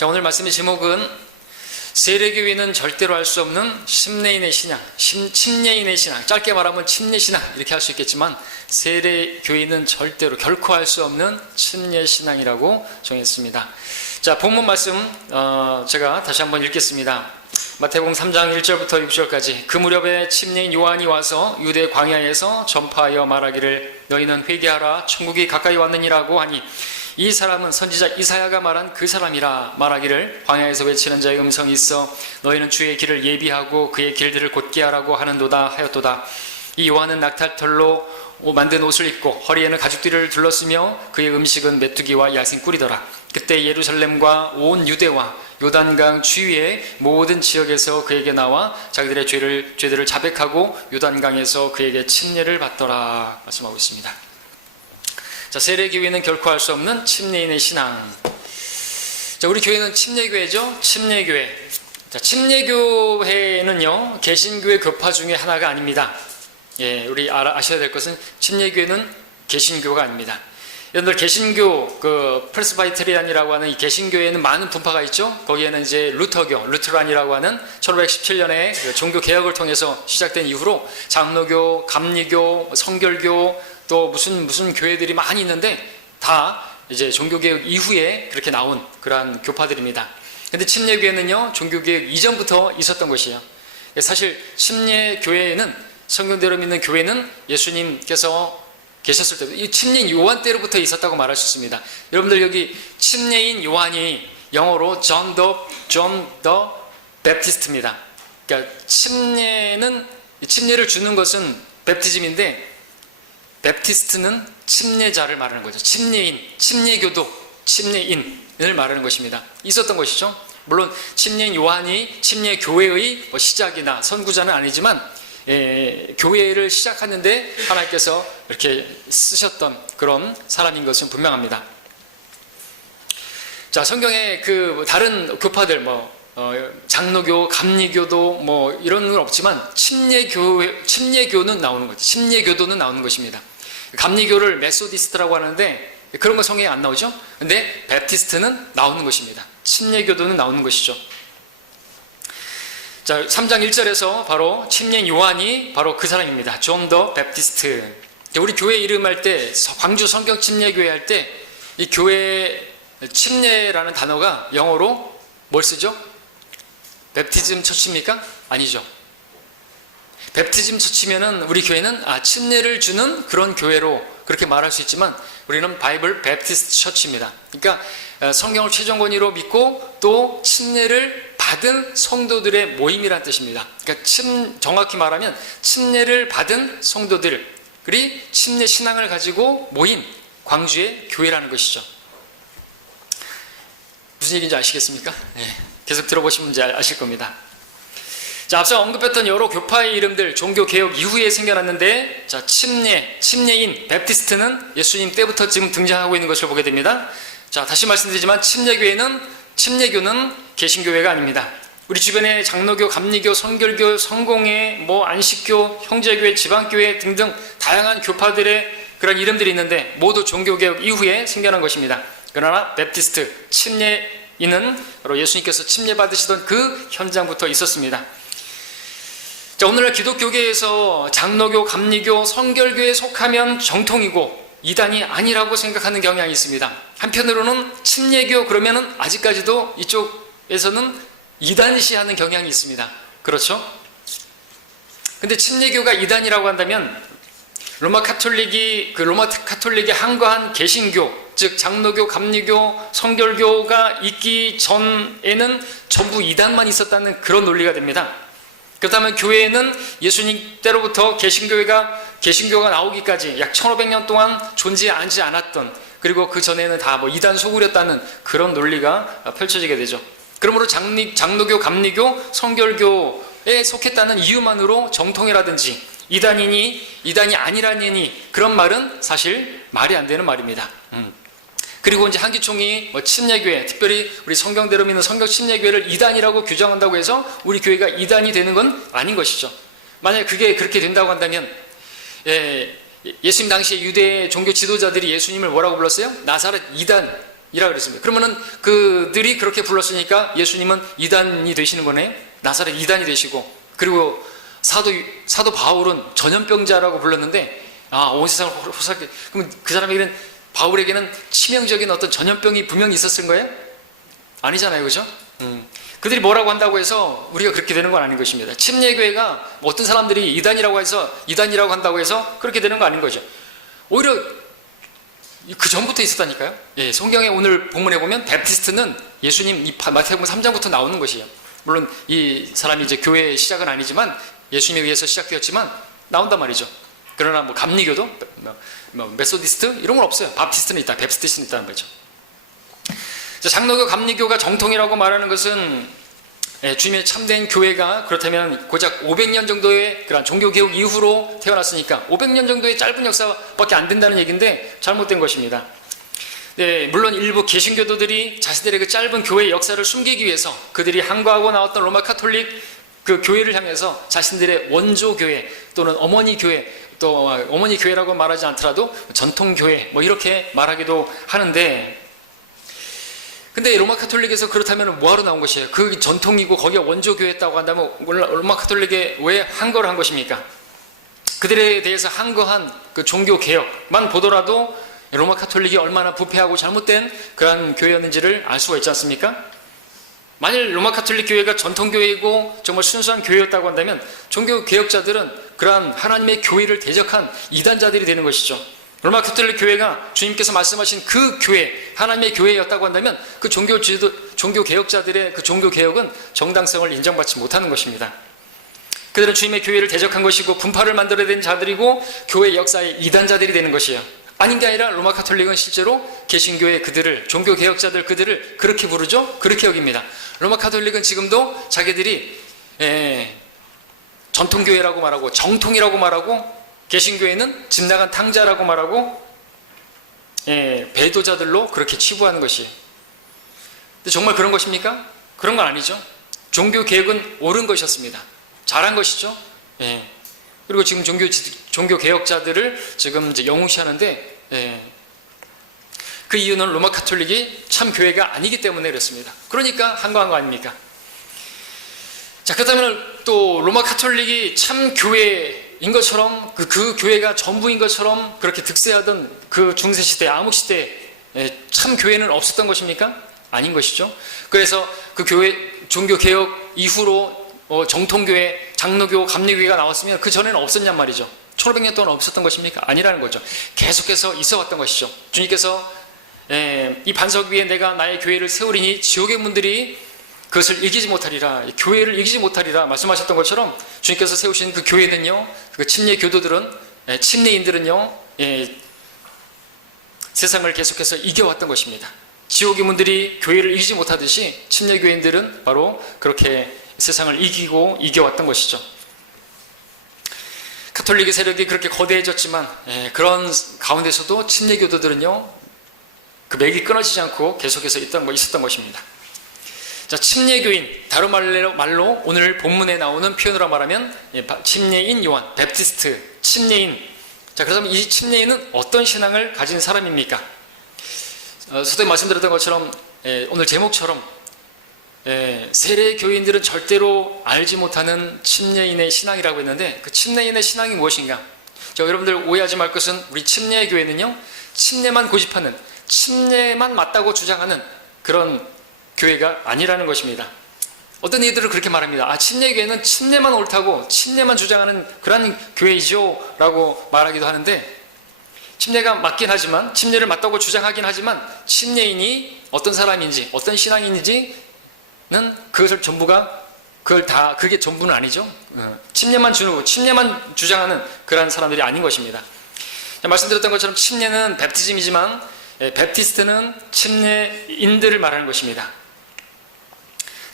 자, 오늘 말씀의 제목은 세례교회는 절대로 할 수 없는 침례인의 신앙, 침례인의 신앙, 짧게 말하면 침례신앙 이렇게 할 수 있겠지만 세례교회는 절대로 결코 할 수 없는 침례신앙이라고 정했습니다. 자, 본문 말씀 제가 다시 한번 읽겠습니다. 마태복음 3장 1절부터 6절까지. 그 무렵에 침례인 요한이 와서 유대 광야에서 전파하여 말하기를 너희는 회개하라 천국이 가까이 왔느니라고 하니 이 사람은 선지자 이사야가 말한 그 사람이라. 말하기를 광야에서 외치는 자의 음성이 있어 너희는 주의 길을 예비하고 그의 길들을 곧게 하라고 하는도다 하였도다. 이 요한은 낙타털로 만든 옷을 입고 허리에는 가죽띠를 둘렀으며 그의 음식은 메뚜기와 야생꿀이더라. 그때 예루살렘과 온 유대와 요단강 주위의 모든 지역에서 그에게 나와 자기들의 죄들을 자백하고 요단강에서 그에게 침례를 받더라 말씀하고 있습니다. 자, 세례교회는 결코 할 수 없는 침례인의 신앙. 자, 우리 교회는 침례교회죠. 침례교회. 자, 침례교회는요 개신교회 교파 중에 하나가 아닙니다. 예, 우리 아셔야 될 것은 침례교회는 개신교가 아닙니다. 여러분들 개신교 프레스바이테리안이라고 하는 이 개신교회에는 많은 분파가 있죠. 거기에는 이제 루터란이라고 하는 1517년에 종교 개혁을 통해서 시작된 이후로 장로교, 감리교, 성결교 또 무슨 교회들이 많이 있는데 다 이제 종교개혁 이후에 그렇게 나온 그러한 교파들입니다. 근데 침례교회는요 종교개혁 이전부터 있었던 것이에요. 사실 침례교회에는 성경대로 믿는 교회는 예수님께서 계셨을 때부터 이 침례인 요한 때로부터 있었다고 말할 수 있습니다. 여러분들 여기 침례인 요한이 영어로 John the Baptist입니다. 그러니까 침례를 주는 것은 뵙티즘인데 베프티스트는 침례자를 말하는 거죠. 침례인, 침례교도, 침례인을 말하는 것입니다. 있었던 것이죠. 물론 침례인 요한이 침례교회의 시작이나 선구자는 아니지만 교회를 시작하는데 하나님께서 이렇게 쓰셨던 그런 사람인 것은 분명합니다. 자, 성경에 다른 교파들 장로교, 감리교도 이런 건 없지만 침례교는 나오는 거죠. 침례교도는 나오는 것입니다. 감리교를 메소디스트라고 하는데 그런 거 성경에 안 나오죠. 근데 베프티스트는 나오는 것입니다. 침례교도는 나오는 것이죠. 자, 3장 1절에서 바로 침례인 요한이 바로 그 사람입니다. 존 더 베프티스트. 우리 교회 이름할 때 광주 성경 침례교회 할 때 이 교회 침례라는 단어가 영어로 뭘 쓰죠? 베프티즘 처치입니까? 아니죠. 베프티즘 처치면은 우리 교회는 침례를 주는 그런 교회로 그렇게 말할 수 있지만 우리는 바이블 베프티스트 처치입니다. 그러니까 성경을 최종 권위로 믿고 또 침례를 받은 성도들의 모임이라는 뜻입니다. 그러니까 정확히 말하면 침례를 받은 성도들이 침례 신앙을 가지고 모인 광주의 교회라는 것이죠. 무슨 얘기인지 아시겠습니까? 네. 계속 들어보시면 이제 아실 겁니다. 자, 앞서 언급했던 여러 교파의 이름들 종교개혁 이후에 생겨났는데 자, 침례인, 베프티스트는 예수님 때부터 지금 등장하고 있는 것을 보게 됩니다. 자, 다시 말씀드리지만 침례교는 개신교회가 아닙니다. 우리 주변에 장로교, 감리교, 성결교, 성공회, 안식교, 형제교회, 지방교회 등등 다양한 교파들의 그런 이름들이 있는데 모두 종교개혁 이후에 생겨난 것입니다. 그러나 베프티스트, 침례인은 바로 예수님께서 침례 받으시던 그 현장부터 있었습니다. 자, 오늘날 기독교계에서 장로교, 감리교, 성결교에 속하면 정통이고 이단이 아니라고 생각하는 경향이 있습니다. 한편으로는 침례교 그러면은 아직까지도 이쪽에서는 이단시하는 경향이 있습니다. 그렇죠? 근데 침례교가 이단이라고 한다면 로마 카톨릭이 항거한 개신교, 즉 장로교, 감리교, 성결교가 있기 전에는 전부 이단만 있었다는 그런 논리가 됩니다. 그렇다면 교회에는 예수님 때로부터 개신교가 나오기까지 약 1500년 동안 존재하지 않았던, 그리고 그 전에는 다 이단 소굴이었다는 그런 논리가 펼쳐지게 되죠. 그러므로 장로교, 감리교, 성결교에 속했다는 이유만으로 정통이라든지 이단이 아니라니 그런 말은 사실 말이 안 되는 말입니다. 그리고 이제 한기총이 침례교회, 특별히 우리 성경대로 믿는 성경 침례교회를 이단이라고 규정한다고 해서 우리 교회가 이단이 되는 건 아닌 것이죠. 만약에 그게 그렇게 된다고 한다면 예수님 당시에 유대 종교 지도자들이 예수님을 뭐라고 불렀어요? 나사렛 이단, 이라 그랬습니다. 그러면은 그들이 그렇게 불렀으니까 예수님은 이단이 되시는 거네요. 나사렛 이단이 되시고, 그리고 사도 바울은 전염병자라고 불렀는데, 온 세상을 호사게. 그럼 그 사람에게는, 바울에게는 치명적인 어떤 전염병이 분명히 있었을 거예요? 아니잖아요, 그죠? 그들이 뭐라고 한다고 해서 우리가 그렇게 되는 건 아닌 것입니다. 침례교회가 어떤 사람들이 이단이라고 한다고 해서 그렇게 되는 거 아닌 거죠. 오히려 그 전부터 있었다니까요. 예, 성경에 오늘 본문에 보면 베프티스트는 예수님 이 마태복음 3장부터 나오는 것이에요. 물론 이 사람이 이제 교회의 시작은 아니지만, 예수님에 의해서 시작되었지만 나온단 말이죠. 그러나 뭐 감리교도, 메소디스트 이런 건 없어요. 바프티스트는 있다, 베프티스트는 있다는 거죠. 장로교, 감리교가 정통이라고 말하는 것은, 주님의 참된 교회가 그렇다면 고작 500년 정도의 그런 종교개혁 이후로 태어났으니까 500년 정도의 짧은 역사밖에 안 된다는 얘기인데 잘못된 것입니다. 네, 물론 일부 개신교도들이 자신들의 그 짧은 교회의 역사를 숨기기 위해서 그들이 항거하고 나왔던 로마 카톨릭 그 교회를 향해서 자신들의 원조 교회 또는 어머니 교회, 또 어머니 교회라고 말하지 않더라도 전통 교회 뭐 이렇게 말하기도 하는데, 근데 로마 카톨릭에서 그렇다면 뭐하러 나온 것이에요? 그 전통이고 거기가 원조 교회였다고 한다면 로마 카톨릭에 왜 항거를 한 것입니까? 그들에 대해서 항거한 그 종교 개혁만 보더라도 로마 카톨릭이 얼마나 부패하고 잘못된 그러한 교회였는지를 알 수가 있지 않습니까? 만일 로마 카톨릭 교회가 전통 교회이고 정말 순수한 교회였다고 한다면 종교 개혁자들은 그러한 하나님의 교회를 대적한 이단자들이 되는 것이죠. 로마 카톨릭 교회가 주님께서 말씀하신 그 교회, 하나님의 교회였다고 한다면 그 종교 개혁자들의 그 종교 개혁은 정당성을 인정받지 못하는 것입니다. 그들은 주님의 교회를 대적한 것이고 분파를 만들어낸 자들이고 교회 역사의 이단자들이 되는 것이에요. 아닌 게 아니라 로마 카톨릭은 실제로 개신교의 그들을, 종교 개혁자들 그들을 그렇게 부르죠? 그렇게 여깁니다. 로마 카톨릭은 지금도 자기들이 전통교회라고 말하고 정통이라고 말하고, 개신교회는 집 나간 탕자라고 말하고, 배도자들로 그렇게 치부하는 것이에요. 근데 정말 그런 것입니까? 그런 건 아니죠. 종교 개혁은 옳은 것이었습니다. 잘한 것이죠. 그리고 지금 종교 개혁자들을 지금 이제 영웅시하는데, 그 이유는 로마 카톨릭이 참 교회가 아니기 때문에 그렇습니다. 그러니까 항거한 거 아닙니까? 자, 그렇다면 또 로마 카톨릭이 참 교회인 것처럼 그 교회가 전부인 것처럼 그렇게 득세하던 그 중세시대, 암흑시대에 참 교회는 없었던 것입니까? 아닌 것이죠. 그래서 그 교회, 종교개혁 이후로 정통교회, 장로교, 감리교회가 나왔으면 그 전에는 없었냔 말이죠. 1500년 동안 없었던 것입니까? 아니라는 거죠. 계속해서 있어 왔던 것이죠. 주님께서 이 반석 위에 내가 나의 교회를 세우리니 지옥의 문들이 그것을 이기지 못하리라, 교회를 이기지 못하리라 말씀하셨던 것처럼 주님께서 세우신 그 교회는요, 그 침례 교도들은, 침례인들은요, 세상을 계속해서 이겨왔던 것입니다. 지옥의 문들이 교회를 이기지 못하듯이 침례 교인들은 바로 그렇게 세상을 이겨왔던 것이죠. 카톨릭의 세력이 그렇게 거대해졌지만, 그런 가운데서도 침례 교도들은요, 그 맥이 끊어지지 않고 계속해서 있었던 것입니다. 자, 침례교인, 다른 말로 오늘 본문에 나오는 표현으로 말하면 침례인 요한, 베프티스트, 침례인. 자, 그렇다면 이 침례인은 어떤 신앙을 가진 사람입니까? 서두에 말씀드렸던 것처럼 오늘 제목처럼 세례 교인들은 절대로 알지 못하는 침례인의 신앙이라고 했는데, 그 침례인의 신앙이 무엇인가? 자, 여러분들 오해하지 말 것은 우리 침례교회는요, 침례만 고집하는, 침례만 맞다고 주장하는 그런 교회가 아니라는 것입니다. 어떤 이들은 그렇게 말합니다. 침례교회는 침례만 옳다고 침례만 주장하는 그런 교회이죠 라고 말하기도 하는데, 침례가 맞긴 하지만, 침례를 맞다고 주장하긴 하지만 침례인이 어떤 사람인지 어떤 신앙인지는 그것을 전부가 그게 전부는 아니죠. 침례만 주장하는 그런 사람들이 아닌 것입니다. 말씀드렸던 것처럼 침례는 베프티즘이지만 베프티스트는 침례인들을 말하는 것입니다.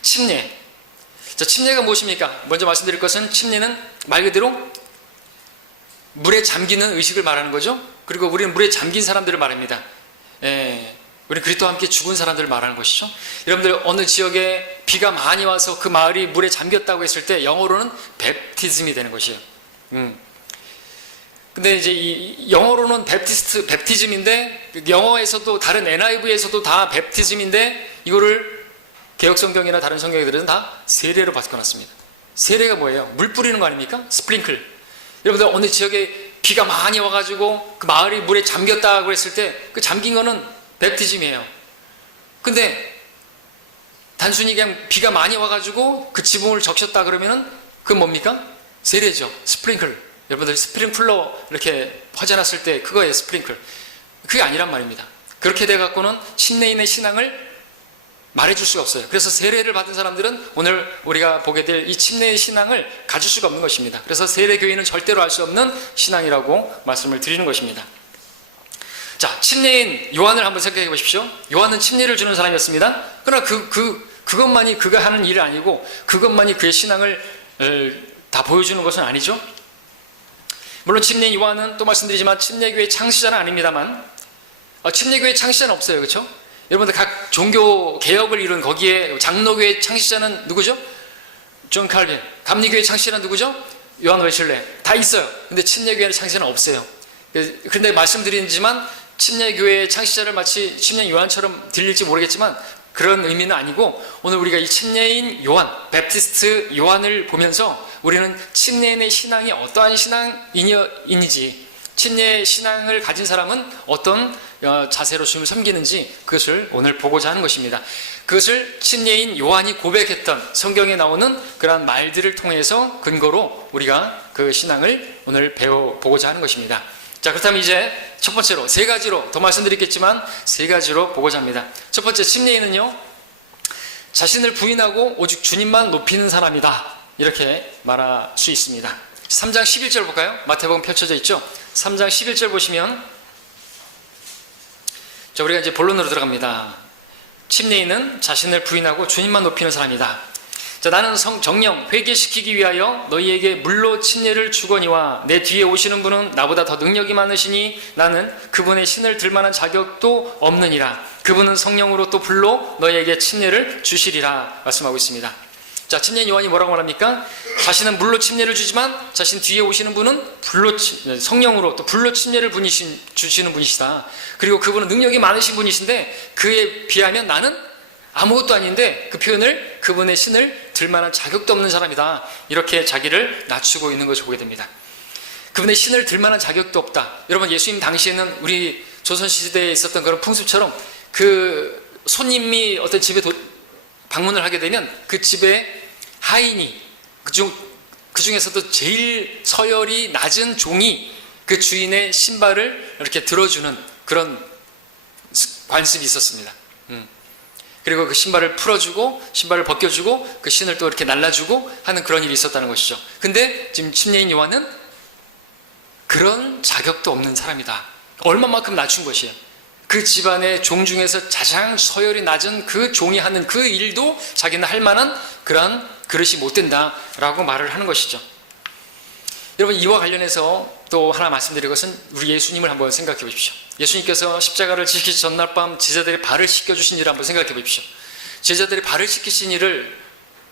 침례. 자, 침례가 무엇입니까? 먼저 말씀드릴 것은 침례는 말 그대로 물에 잠기는 의식을 말하는 거죠. 그리고 우리는 물에 잠긴 사람들을 말합니다. 우리는 그리스도와 함께 죽은 사람들을 말하는 것이죠. 여러분들 어느 지역에 비가 많이 와서 그 마을이 물에 잠겼다고 했을 때 영어로는 베프티즘이 되는 것이에요. 근데 이제 이 영어로는 베프티즘인데 영어에서도 다른 NIV에서도 다 베프티즘인데 이거를 개혁 성경이나 다른 성경들은 다 세례로 바꿔놨습니다. 세례가 뭐예요? 물 뿌리는 거 아닙니까? 스프링클. 여러분들 어느 지역에 비가 많이 와가지고 그 마을이 물에 잠겼다고 했을 때 그 잠긴 거는 베프티즘이에요. 근데 단순히 그냥 비가 많이 와가지고 그 지붕을 적셨다 그러면은 그건 뭡니까? 세례죠. 스프링클. 여러분들 스프링클러 이렇게 화재났을 때 그거예요. 스프링클. 그게 아니란 말입니다. 그렇게 돼갖고는 침례인의 신앙을 말해줄 수가 없어요. 그래서 세례를 받은 사람들은 오늘 우리가 보게 될 이 침례의 신앙을 가질 수가 없는 것입니다. 그래서 세례교인은 절대로 할 수 없는 신앙이라고 말씀을 드리는 것입니다. 자, 침례인 요한을 한번 생각해 보십시오. 요한은 침례를 주는 사람이었습니다. 그러나 그것만이 그가 하는 일이 아니고 그것만이 그의 신앙을 다 보여주는 것은 아니죠. 물론 침례인 요한은 또 말씀드리지만 침례교회 창시자는 아닙니다만 침례교회 창시자는 없어요. 그렇죠? 여러분들 각 종교 개혁을 이룬 거기에 장로교회 창시자는 누구죠? 존 칼빈. 감리교회 창시자는 누구죠? 요한 웨슬레. 다 있어요. 근데 침례교회 창시자는 없어요. 근데 말씀드리지만 침례교회의 창시자를 마치 침례 요한처럼 들릴지 모르겠지만 그런 의미는 아니고 오늘 우리가 이 침례인 요한, 베프티스트 요한을 보면서 우리는 침례인의 신앙이 어떠한 신앙인인지 침례 신앙을 가진 사람은 어떤 자세로 주님을 섬기는지 그것을 오늘 보고자 하는 것입니다. 그것을 침례인 요한이 고백했던 성경에 나오는 그러한 말들을 통해서 근거로 우리가 그 신앙을 오늘 배워보고자 하는 것입니다. 자, 그렇다면 이제 첫 번째로 세 가지로 더 말씀드리겠지만 세 가지로 보고자 합니다. 첫 번째, 침례인은요 자신을 부인하고 오직 주님만 높이는 사람이다 이렇게 말할 수 있습니다. 3장 11절 볼까요? 마태복음 펼쳐져 있죠. 3장 11절 보시면 자, 우리가 이제 본론으로 들어갑니다. 침례인은 자신을 부인하고 주님만 높이는 사람이다. 자, 나는 정령 회개시키기 위하여 너희에게 물로 침례를 주거니와 내 뒤에 오시는 분은 나보다 더 능력이 많으시니 나는 그분의 신을 들만한 자격도 없느니라. 그분은 성령으로 또 불로 너희에게 침례를 주시리라 말씀하고 있습니다. 자, 침례인 요한이 뭐라고 말합니까? 자신은 물로 침례를 주지만 자신 뒤에 오시는 분은 성령으로 또 불로 침례를 주시는 분이시다. 그리고 그분은 능력이 많으신 분이신데 그에 비하면 나는 아무것도 아닌데 그 표현을 그분의 신을 들만한 자격도 없는 사람이다. 이렇게 자기를 낮추고 있는 것을 보게 됩니다. 그분의 신을 들만한 자격도 없다. 여러분, 예수님 당시에는 우리 조선시대에 있었던 그런 풍습처럼 그 손님이 어떤 집에 방문을 하게 되면 그 집에 하인이 그 중에서도 제일 서열이 낮은 종이 그 주인의 신발을 이렇게 들어주는 그런 관습이 있었습니다. 그리고 그 신발을 풀어주고 신발을 벗겨주고 그 신을 또 이렇게 날라주고 하는 그런 일이 있었다는 것이죠. 근데 지금 침례인 요한은 그런 자격도 없는 사람이다. 얼마만큼 낮춘 것이에요. 그 집안의 종 중에서 가장 서열이 낮은 그 종이 하는 그 일도 자기는 할 만한 그러한 그릇이 못 된다라고 말을 하는 것이죠. 여러분, 이와 관련해서 또 하나 말씀드릴 것은 우리 예수님을 한번 생각해 보십시오. 예수님께서 십자가를 지키시 전날 밤 제자들의 발을 씻겨주신 일을 한번 생각해 보십시오. 제자들의 발을 씻기신 일을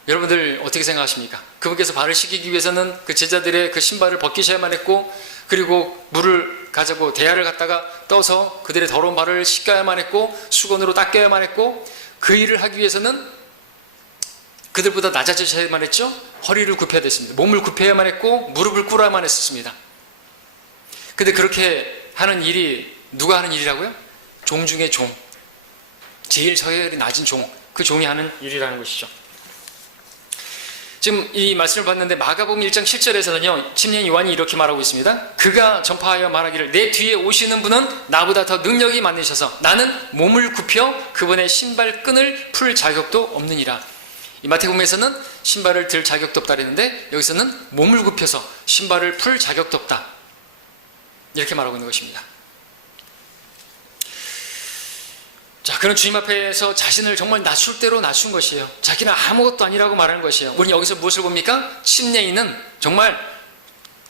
여러분들 어떻게 생각하십니까? 그분께서 발을 씻기기 위해서는 그 제자들의 그 신발을 벗기셔야만 했고 그리고 물을 가지고 대야를 갖다가 떠서 그들의 더러운 발을 씻겨야만 했고 수건으로 닦여야만 했고 그 일을 하기 위해서는 그들보다 낮아지셔야만 했죠. 허리를 굽혀야 됐습니다. 몸을 굽혀야만 했고 무릎을 꿇어야만 했었습니다. 근데 그렇게 하는 일이 누가 하는 일이라고요? 종 중에 종, 제일 서열이 낮은 종, 그 종이 하는 일이라는 것이죠. 지금 이 말씀을 봤는데 마가복음 1장 7절에서는요 침례인 요한이 이렇게 말하고 있습니다. 그가 전파하여 말하기를 내 뒤에 오시는 분은 나보다 더 능력이 많으셔서 나는 몸을 굽혀 그분의 신발끈을 풀 자격도 없느니라. 이 마태복음에서는 신발을 들 자격도 없다 그랬는데 여기서는 몸을 굽혀서 신발을 풀 자격도 없다 이렇게 말하고 있는 것입니다. 자, 그런 주님 앞에서 자신을 정말 낮출 대로 낮춘 것이에요. 자기는 아무것도 아니라고 말하는 것이에요. 우리는 여기서 무엇을 봅니까? 침례인은 정말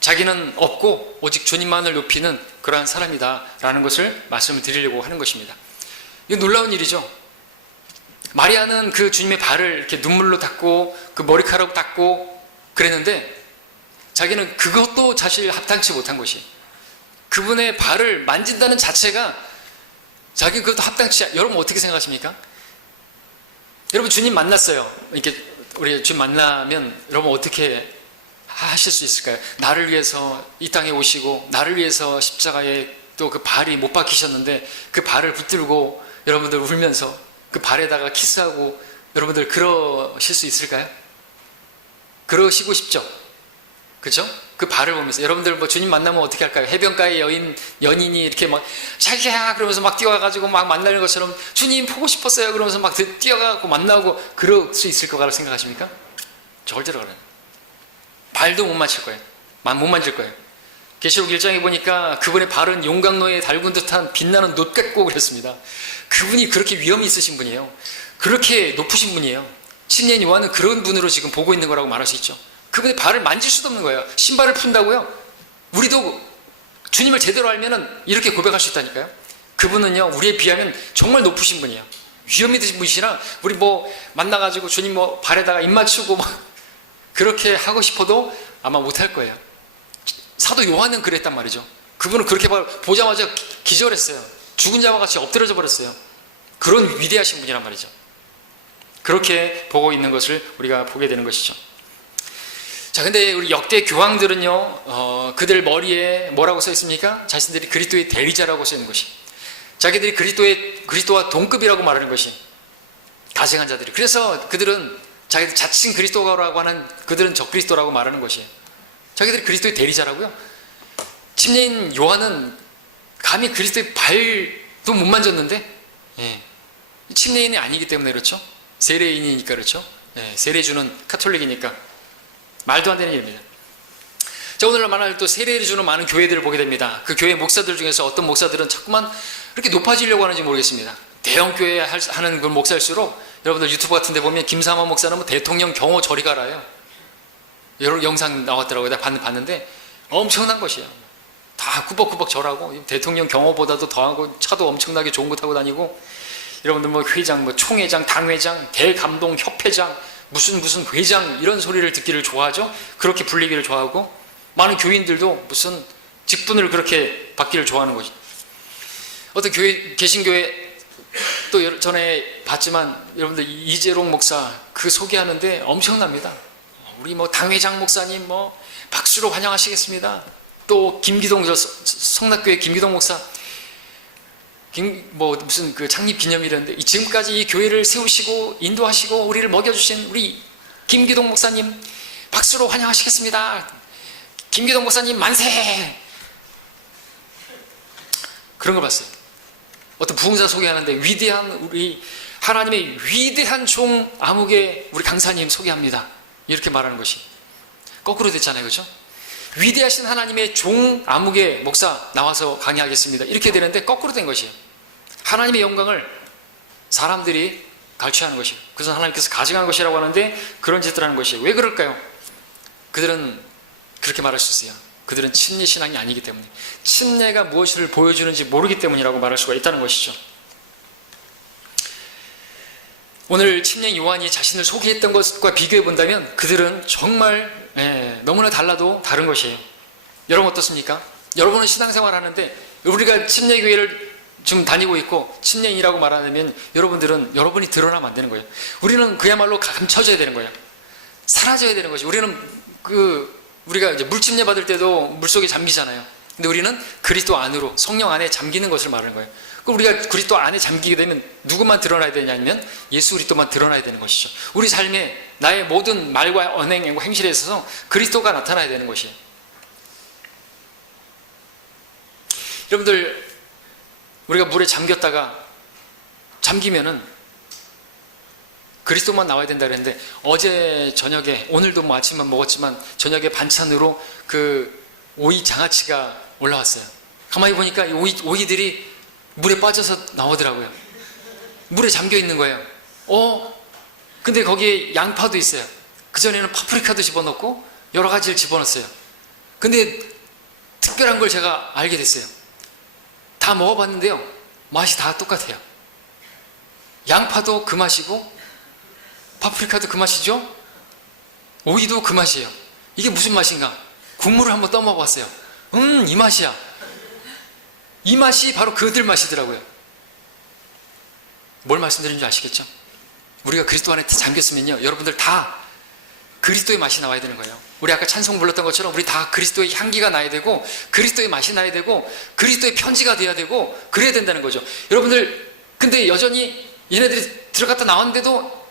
자기는 없고 오직 주님만을 높이는 그러한 사람이다 라는 것을 말씀을 드리려고 하는 것입니다. 이거 놀라운 일이죠. 마리아는 그 주님의 발을 이렇게 눈물로 닦고 그 머리카락 닦고 그랬는데 자기는 그것도 사실 합당치 못한 것이에요. 그분의 발을 만진다는 자체가 자기 그것도 합당치 않. 여러분 어떻게 생각하십니까? 여러분 주님 만났어요. 이렇게 우리 주님 만나면 여러분 어떻게 하실 수 있을까요? 나를 위해서 이 땅에 오시고 나를 위해서 십자가에 또 그 발이 못 박히셨는데 그 발을 붙들고 여러분들 울면서 그 발에다가 키스하고 여러분들 그러실 수 있을까요? 그러시고 싶죠? 그죠? 그 발을 보면서 여러분들 뭐 주님 만나면 어떻게 할까요? 해변가에 연인이 이렇게 막 자기야 그러면서 막 뛰어가가지고 막 만나는 것처럼 주님 보고 싶었어요 그러면서 막 뛰어가고 만나고 그럴 수 있을 거라고 생각하십니까? 절대로 그래요. 발도 못 만질 거예요. 못 만질 거예요. 계시록 1장에 보니까 그분의 발은 용광로에 달군 듯한 빛나는 놋 같고 그랬습니다. 그분이 그렇게 위엄이 있으신 분이에요. 그렇게 높으신 분이에요. 침례인 요한은 그런 분으로 지금 보고 있는 거라고 말할 수 있죠. 그분의 발을 만질 수도 없는 거예요. 신발을 푼다고요? 우리도 주님을 제대로 알면은 이렇게 고백할 수 있다니까요. 그분은요, 우리에 비하면 정말 높으신 분이에요. 위엄이 드신 분이시라 우리 뭐 만나가지고 주님 뭐 발에다가 입 맞추고 막 그렇게 하고 싶어도 아마 못할 거예요. 사도 요한은 그랬단 말이죠. 그분은 그렇게 보자마자 기절했어요. 죽은 자와 같이 엎드려져 버렸어요. 그런 위대하신 분이란 말이죠. 그렇게 보고 있는 것을 우리가 보게 되는 것이죠. 자, 근데 우리 역대 교황들은요, 그들 머리에 뭐라고 써 있습니까? 자신들이 그리스도의 대리자라고 써 있는 것이. 자기들이 그리스도와 동급이라고 말하는 것이. 가증한 자들이. 그래서 그들은 자기들 자칭 그리스도라고 하는 그들은 적그리스도라고 말하는 것이에요. 자기들이 그리스도의 대리자라고요. 침례인 요한은 감히 그리스도의 발도 못 만졌는데, 예. 침례인이 아니기 때문에 그렇죠. 세례인이니까 그렇죠. 예. 세례주는 카톨릭이니까 말도 안 되는 일입니다. 자, 오늘날 만날 또 세례를 주는 많은 교회들을 보게 됩니다. 그 교회 목사들 중에서 어떤 목사들은 자꾸만 그렇게 높아지려고 하는지 모르겠습니다. 대형 교회 하는 그 목사일수록 여러분들 유튜브 같은 데 보면 김삼환 목사는 뭐 대통령 경호 저리 가라요. 여러 영상 나왔더라고요. 내가 봤는데 엄청난 것이에요. 다 꾸벅꾸벅 절하고 대통령 경호보다도 더하고 차도 엄청나게 좋은 거 타고 다니고 여러분들 뭐 회장, 뭐 총회장, 당회장, 대감동 협회장 무슨 회장 이런 소리를 듣기를 좋아하죠. 그렇게 불리기를 좋아하고 많은 교인들도 무슨 직분을 그렇게 받기를 좋아하는 것이. 어떤 교회 개신교회 또 전에 봤지만 여러분들 이재롱 목사 그 소개하는데 엄청납니다. 우리 뭐 당회장 목사님 뭐 박수로 환영하시겠습니다. 또 김기동 성락교회 김기동 목사 뭐 무슨 그 창립 기념일인데 지금까지 이 교회를 세우시고 인도하시고 우리를 먹여주신 우리 김기동 목사님 박수로 환영하시겠습니다. 김기동 목사님 만세. 그런 걸 봤어요. 어떤 부흥사 소개하는데 위대한 우리 하나님의 위대한 종 아무개 우리 강사님 소개합니다. 이렇게 말하는 것이 거꾸로 됐잖아요. 그렇죠? 위대하신 하나님의 종 아무개 목사 나와서 강의하겠습니다. 이렇게 되는데 거꾸로 된 것이에요. 하나님의 영광을 사람들이 갈취하는 것이에요. 그래서 하나님께서 가증한 것이라고 하는데 그런 짓을 하는 것이에요. 왜 그럴까요? 그들은 그렇게 말할 수 있어요. 그들은 침례 신앙이 아니기 때문에 침례가 무엇을 보여주는지 모르기 때문이라고 말할 수가 있다는 것이죠. 오늘 침례 요한이 자신을 소개했던 것과 비교해 본다면 그들은 정말 너무나 달라도 다른 것이에요. 여러분 어떻습니까? 여러분은 신앙생활 하는데 우리가 침례교회를 지금 다니고 있고 침례인이라고 말하면 여러분들은 여러분이 드러나면 안 되는 거예요. 우리는 그야말로 감춰져야 되는 거예요. 사라져야 되는 것이. 우리는 우리가 이제 물침례 받을 때도 물속에 잠기잖아요. 근데 우리는 그리스도 안으로 성령 안에 잠기는 것을 말하는 거예요. 그럼 우리가 그리스도 안에 잠기게 되면 누구만 드러나야 되냐면 예수 그리스도만 드러나야 되는 것이죠. 우리 삶에 나의 모든 말과 언행, 행실에 있어서 그리스도가 나타나야 되는 것이에요. 여러분들 우리가 물에 잠기면은 그리스도만 나와야 된다 그랬는데 어제 저녁에 오늘도 뭐 아침만 먹었지만 저녁에 반찬으로 그 오이 장아찌가 올라왔어요. 가만히 보니까 오이들이 물에 빠져서 나오더라고요. 물에 잠겨 있는 거예요. 근데 거기에 양파도 있어요. 그전에는 파프리카도 집어넣고 여러 가지를 집어넣었어요. 근데 특별한 걸 제가 알게 됐어요. 다 먹어봤는데요. 맛이 다 똑같아요. 양파도 그 맛이고 파프리카도 그 맛이죠? 오이도 그 맛이에요. 이게 무슨 맛인가? 국물을 한번 떠먹어봤어요. 이 맛이야. 이 맛이 바로 그들 맛이더라고요. 뭘 말씀드리는 줄 아시겠죠? 우리가 그리스도 안에 잠겼으면요, 여러분들 다 그리스도의 맛이 나와야 되는 거예요. 우리 아까 찬송 불렀던 것처럼 우리 다 그리스도의 향기가 나야 되고, 그리스도의 맛이 나야 되고, 그리스도의 편지가 돼야 되고, 그래야 된다는 거죠. 여러분들, 근데 여전히 얘네들이 들어갔다 나왔는데도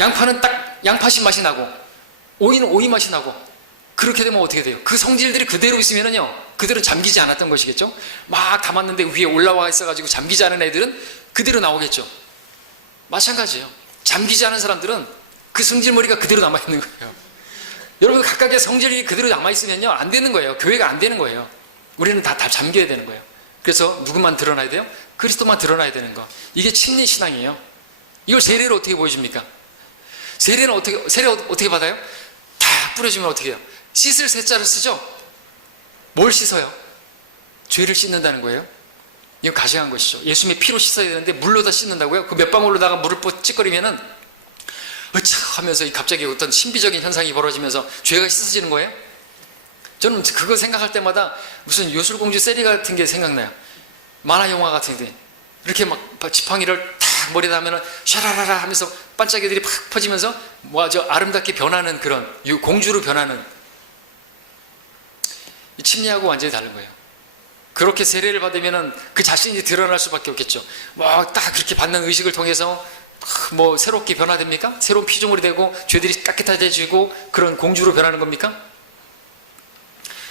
양파는 딱 양파씨 맛이 나고, 오이는 오이 맛이 나고, 그렇게 되면 어떻게 돼요? 그 성질들이 그대로 있으면요, 그들은 잠기지 않았던 것이겠죠? 막 담았는데 위에 올라와 있어가지고 잠기지 않은 애들은 그대로 나오겠죠? 마찬가지예요. 잠기지 않은 사람들은 그 성질머리가 그대로 남아있는 거예요. 여러분, 각각의 성질이 그대로 남아있으면요, 안 되는 거예요. 교회가 안 되는 거예요. 우리는 다 잠겨야 되는 거예요. 그래서 누구만 드러나야 돼요? 그리스도만 드러나야 되는 거. 이게 침례 신앙이에요. 이걸 세례로 어떻게 보여줍니까? 세례는 어떻게 받아요? 다 뿌려주면 어떻게 해요? 씻을 세자를 쓰죠? 뭘 씻어요? 죄를 씻는다는 거예요. 이건 가증한 것이죠. 예수님의 피로 씻어야 되는데 물로다 씻는다고요? 그 몇 방울로다가 물을 찌꺼리면은 으차 하면서 갑자기 어떤 신비적인 현상이 벌어지면서 죄가 씻어지는 거예요? 저는 그거 생각할 때마다 무슨 요술공주 세리 같은 게 생각나요. 만화 영화 같은데 이렇게 막 지팡이를 탁 머리에다 하면은 샤라라라 하면서 반짝이들이 팍 퍼지면서 저 아름답게 변하는 그런 공주로 변하는, 이 침례하고 완전히 다른 거예요. 그렇게 세례를 받으면은 그 자신이 드러날 수밖에 없겠죠. 뭐 딱 그렇게 받는 의식을 통해서 뭐 새롭게 변화됩니까? 새로운 피조물이 되고 죄들이 깨끗해지고 그런 공주로 변하는 겁니까?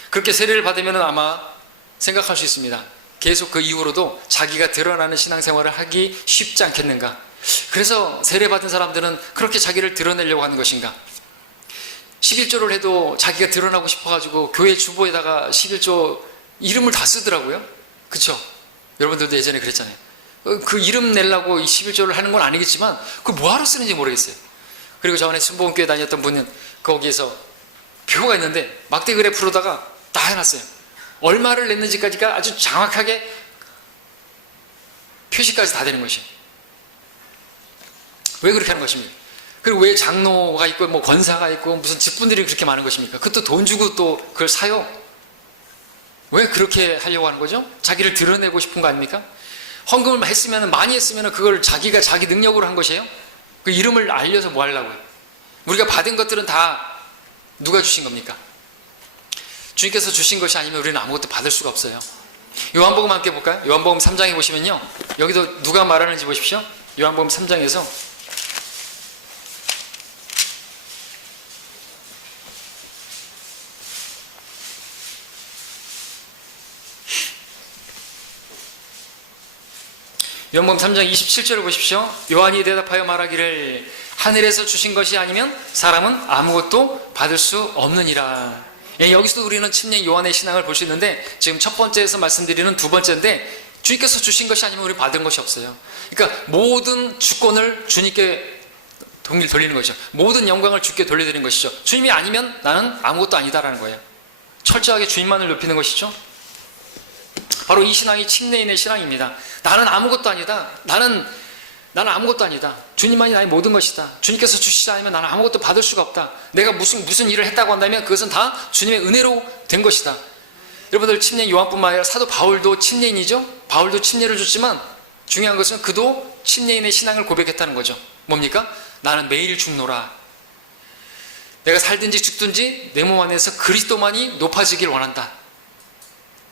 그렇게 세례를 받으면 아마 생각할 수 있습니다. 계속 그 이후로도 자기가 드러나는 신앙생활을 하기 쉽지 않겠는가? 그래서 세례 받은 사람들은 그렇게 자기를 드러내려고 하는 것인가? 11조를 해도 자기가 드러나고 싶어가지고 교회 주보에다가 11조 이름을 다 쓰더라고요. 그쵸? 여러분들도 예전에 그랬잖아요. 그 이름 내려고 이 11조를 하는 건 아니겠지만 그걸 뭐하러 쓰는지 모르겠어요. 그리고 저번에 순복음교회 다녔던 분은 거기에서 표가 있는데 막대 그래프로다가 다 해놨어요. 얼마를 냈는지까지가 아주 정확하게 표시까지 다 되는 것이에요. 왜 그렇게 하는 것입니까? 그리고 왜 장로가 있고 뭐 권사가 있고 무슨 직분들이 그렇게 많은 것입니까? 그것도 돈 주고 또 그걸 사요. 왜 그렇게 하려고 하는 거죠? 자기를 드러내고 싶은 거 아닙니까? 헌금을 했으면, 많이 했으면 그걸 자기가 자기 능력으로 한 것이에요? 그 이름을 알려서 뭐 하려고요? 우리가 받은 것들은 다 누가 주신 겁니까? 주님께서 주신 것이 아니면 우리는 아무것도 받을 수가 없어요. 요한복음 함께 볼까요? 요한복음 3장에 보시면요, 여기도 누가 말하는지 보십시오. 요한복음 3장에서 요한복음 3장 27절을 보십시오. 요한이 대답하여 말하기를 하늘에서 주신 것이 아니면 사람은 아무것도 받을 수 없느니라. 예, 여기서도 우리는 침례 요한의 신앙을 볼 수 있는데, 지금 첫 번째에서 말씀드리는 두 번째인데, 주님께서 주신 것이 아니면 우리 받은 것이 없어요. 그러니까 모든 주권을 주님께 돌리는 것이죠. 모든 영광을 주께 돌려드리는 것이죠. 주님이 아니면 나는 아무것도 아니다라는 거예요. 철저하게 주님만을 높이는 것이죠. 바로 이 신앙이 침례인의 신앙입니다. 나는 아무것도 아니다. 나는 아무것도 아니다. 주님만이 나의 모든 것이다. 주님께서 주시지 않으면 나는 아무것도 받을 수가 없다. 내가 무슨 일을 했다고 한다면 그것은 다 주님의 은혜로 된 것이다. 여러분들, 침례 요한뿐만 아니라 사도 바울도 침례인이죠. 바울도 침례를 줬지만 중요한 것은 그도 침례인의 신앙을 고백했다는 거죠. 뭡니까? 나는 매일 죽노라. 내가 살든지 죽든지 내 몸 안에서 그리스도만이 높아지길 원한다.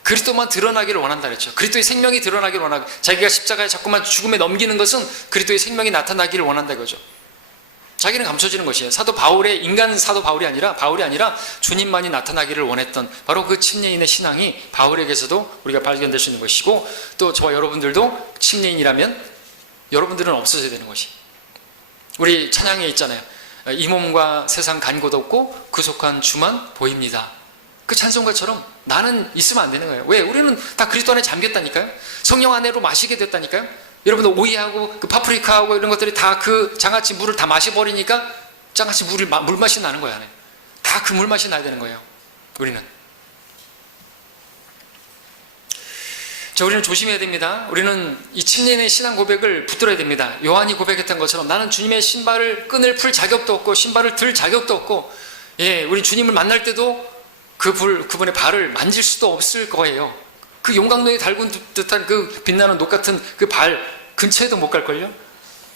그리스도만 드러나기를 원한다 그랬죠. 그리스도의 생명이 드러나기를 원하고, 자기가 십자가에 자꾸만 죽음에 넘기는 것은 그리스도의 생명이 나타나기를 원한다 이거죠. 자기는 감춰지는 것이에요. 인간 사도 바울이 아니라 주님만이 나타나기를 원했던 바로 그 침례인의 신앙이 바울에게서도 우리가 발견될 수 있는 것이고, 또 저와 여러분들도 침례인이라면 여러분들은 없어져야 되는 것이, 우리 찬양에 있잖아요. 이 몸과 세상 간 곳 없고 구속한 주만 보입니다. 그 찬송가처럼 나는 있으면 안 되는 거예요. 왜? 우리는 다 그리스도 안에 잠겼다니까요. 성령 안에로 마시게 됐다니까요. 여러분들 오이하고 그 파프리카하고 이런 것들이 다 그 장아찌 물을 다 마셔버리니까 장아찌 물맛이 나는 거야. 다 그 물맛이 나야 되는 거예요. 우리는. 자, 우리는 조심해야 됩니다. 우리는 이 침례인의 신앙 고백을 붙들어야 됩니다. 요한이 고백했던 것처럼 나는 주님의 끈을 풀 자격도 없고 신발을 들 자격도 없고, 예, 우리 주님을 만날 때도 그분의 발을 만질 수도 없을 거예요. 그 용광로에 달군 듯한 그 빛나는 녹 같은 그 발 근처에도 못 갈걸요?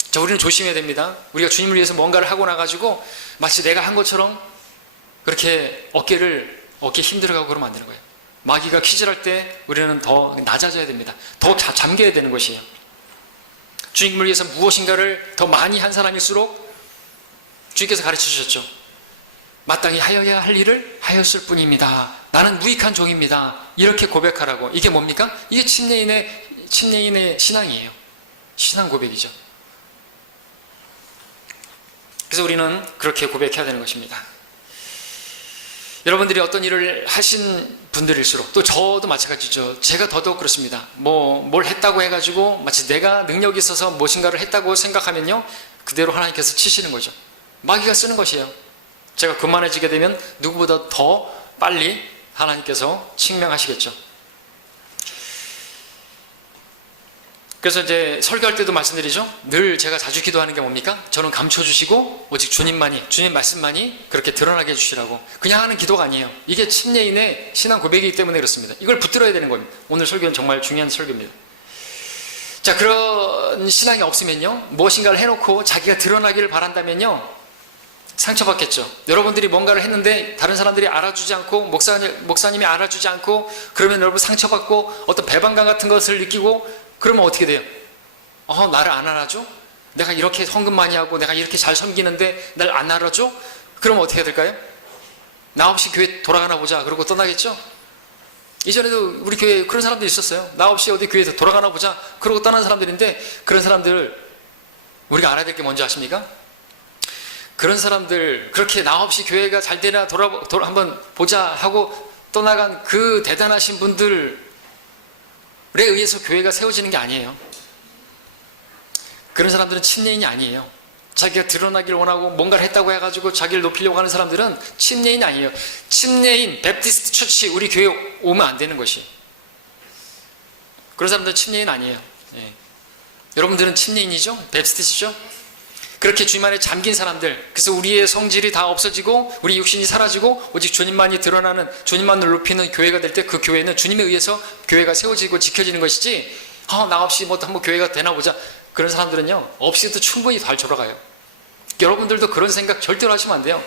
자, 우리는 조심해야 됩니다. 우리가 주님을 위해서 뭔가를 하고 나가지고 마치 내가 한 것처럼 그렇게 어깨에 힘들어가고 그러면 안 되는 거예요. 마귀가 퀴즈할 때 우리는 더 낮아져야 됩니다. 더 잠겨야 되는 것이에요. 주님을 위해서 무엇인가를 더 많이 한 사람일수록 주님께서 가르쳐 주셨죠. 마땅히 하여야 할 일을 하였을 뿐입니다. 나는 무익한 종입니다. 이렇게 고백하라고. 이게 뭡니까? 이게 침례인의 신앙이에요. 신앙 고백이죠. 그래서 우리는 그렇게 고백해야 되는 것입니다. 여러분들이 어떤 일을 하신 분들일수록, 또 저도 마찬가지죠. 제가 더더욱 그렇습니다. 뭘 했다고 해가지고 마치 내가 능력이 있어서 무엇인가를 했다고 생각하면요, 그대로 하나님께서 치시는 거죠. 마귀가 쓰는 것이에요. 제가 그만해지게 되면 누구보다 더 빨리 하나님께서 칙명하시겠죠. 그래서 이제 설교할 때도 말씀드리죠. 늘 제가 자주 기도하는 게 뭡니까? 저는 감춰주시고 오직 주님 말씀만이 그렇게 드러나게 해주시라고. 그냥 하는 기도가 아니에요. 이게 침례인의 신앙 고백이기 때문에 그렇습니다. 이걸 붙들어야 되는 겁니다. 오늘 설교는 정말 중요한 설교입니다. 자, 그런 신앙이 없으면요, 무엇인가를 해놓고 자기가 드러나기를 바란다면요, 상처받겠죠. 여러분들이 뭔가를 했는데 다른 사람들이 알아주지 않고, 목사님이 알아주지 않고, 그러면 여러분 상처받고 어떤 배반감 같은 것을 느끼고, 그러면 어떻게 돼요? 나를 안 알아줘? 내가 이렇게 헌금 많이 하고 내가 이렇게 잘 섬기는데 날 안 알아줘? 그러면 어떻게 해야 될까요? 나 없이 교회 돌아가나 보자 그러고 떠나겠죠? 이전에도 우리 교회에 그런 사람들이 있었어요. 나 없이 어디 교회에서 돌아가나 보자 그러고 떠난 사람들인데, 그런 사람들 우리가 알아야 될 게 뭔지 아십니까? 그런 사람들, 그렇게 나 없이 교회가 잘 되나 한번 보자 하고 떠나간 그 대단하신 분들 에 의해서 교회가 세워지는 게 아니에요. 그런 사람들은 침례인이 아니에요. 자기가 드러나기를 원하고 뭔가를 했다고 해가지고 자기를 높이려고 하는 사람들은 침례인이 아니에요. 침례인, 베프티스트 처치, 우리 교회 오면 안 되는 것이에요. 그런 사람들은 침례인 아니에요. 예. 여러분들은 침례인이죠? 베프티스트죠? 그렇게 주님 안에 잠긴 사람들, 그래서 우리의 성질이 다 없어지고 우리 육신이 사라지고 오직 주님만이 드러나는, 주님만을 높이는 교회가 될 때, 그 교회는 주님에 의해서 교회가 세워지고 지켜지는 것이지, 나 없이 한번 교회가 되나 보자, 그런 사람들은요, 없이도 충분히 잘 돌아가요. 여러분들도 그런 생각 절대로 하시면 안 돼요.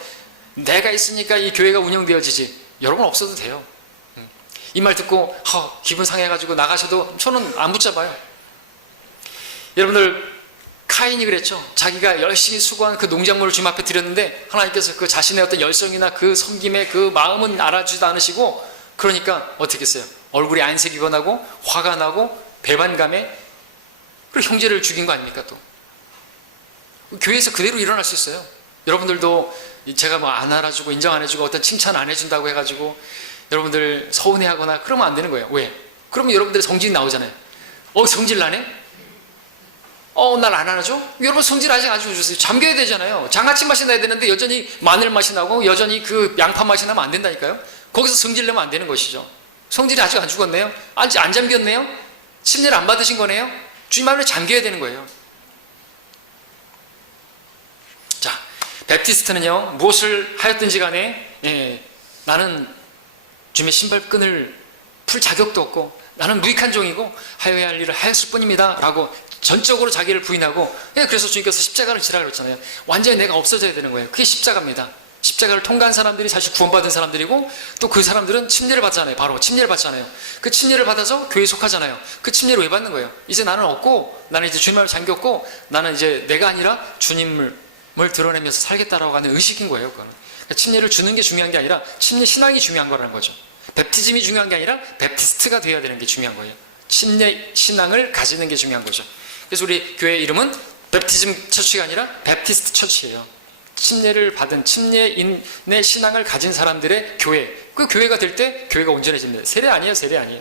내가 있으니까 이 교회가 운영되어지지. 여러분 없어도 돼요. 이 말 듣고 기분 상해가지고 나가셔도 저는 안 붙잡아요. 여러분들, 카인이 그랬죠. 자기가 열심히 수고한 그 농작물을 주님 앞에 드렸는데 하나님께서 그 자신의 어떤 열성이나 그 섬김의 그 마음은 알아주지도 않으시고, 그러니까 어떻게 했어요? 얼굴이 안색이 변하고 화가 나고 배반감에, 그리고 형제를 죽인 거 아닙니까? 또 교회에서 그대로 일어날 수 있어요. 여러분들도 제가 안 알아주고 인정 안 해주고 어떤 칭찬 안 해준다고 해가지고 여러분들 서운해하거나 그러면 안 되는 거예요. 왜? 그러면 여러분들의 성질이 나오잖아요. 성질 나네? 날 안 안아줘? 여러분 성질 아직 주세요. 잠겨야 되잖아요. 장아찌 맛이 나야 되는데 여전히 마늘 맛이 나고 여전히 그 양파 맛이 나면 안 된다니까요. 거기서 성질 내면 안 되는 것이죠. 성질이 아직 안 죽었네요? 아직 안 잠겼네요? 침례를 안 받으신 거네요? 주님 안에 잠겨야 되는 거예요. 자, 베프티스트는요, 무엇을 하였든지 간에 나는 주님의 신발끈을 풀 자격도 없고 나는 무익한 종이고 하여야 할 일을 하였을 뿐입니다 라고 전적으로 자기를 부인하고, 그래서 주님께서 십자가를 지라고 했잖아요. 완전히 내가 없어져야 되는 거예요. 그게 십자가입니다. 십자가를 통과한 사람들이 사실 구원받은 사람들이고, 또 그 사람들은 침례를 받잖아요. 바로 침례를 받잖아요. 그 침례를 받아서 교회에 속하잖아요. 그 침례를 왜 받는 거예요? 이제 나는 없고, 나는 이제 주님을 잠겼고, 나는 이제 내가 아니라 주님을 드러내면서 살겠다라고 하는 의식인 거예요. 그거는. 그러니까 침례를 주는 게 중요한 게 아니라 침례 신앙이 중요한 거라는 거죠. 베프티즘이 중요한 게 아니라 베프티스트가 되어야 되는 게 중요한 거예요. 침례 신앙을 가지는 게 중요한 거죠. 그래서 우리 교회 이름은 베프티즘 처치가 아니라 베프티스트 처치예요. 침례를 받은 침례인의 신앙을 가진 사람들의 교회. 그 교회가 될 때 교회가 온전해집니다. 세례 아니에요, 세례 아니에요.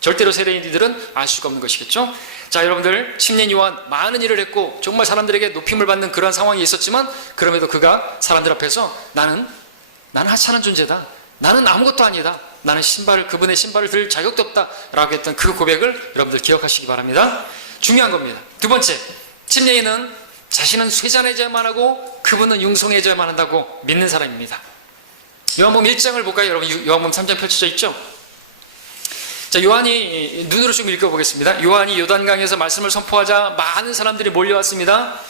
절대로 세례인들은 알 수가 없는 것이겠죠. 자, 여러분들, 침례인 요한 많은 일을 했고 정말 사람들에게 높임을 받는 그러한 상황이 있었지만, 그럼에도 그가 사람들 앞에서 나는 하찮은 존재다, 나는 아무것도 아니다, 나는 그분의 신발을 들 자격도 없다 라고 했던 그 고백을 여러분들 기억하시기 바랍니다. 중요한 겁니다. 두 번째, 침례인은 자신은 쇠잔해져야만 하고 그분은 융성해져야만 한다고 믿는 사람입니다. 요한복음 1장을 볼까요? 여러분, 요한복음 3장 펼쳐져 있죠? 자, 요한이 눈으로 좀 읽어보겠습니다. 요한이 요단강에서 말씀을 선포하자 많은 사람들이 몰려왔습니다.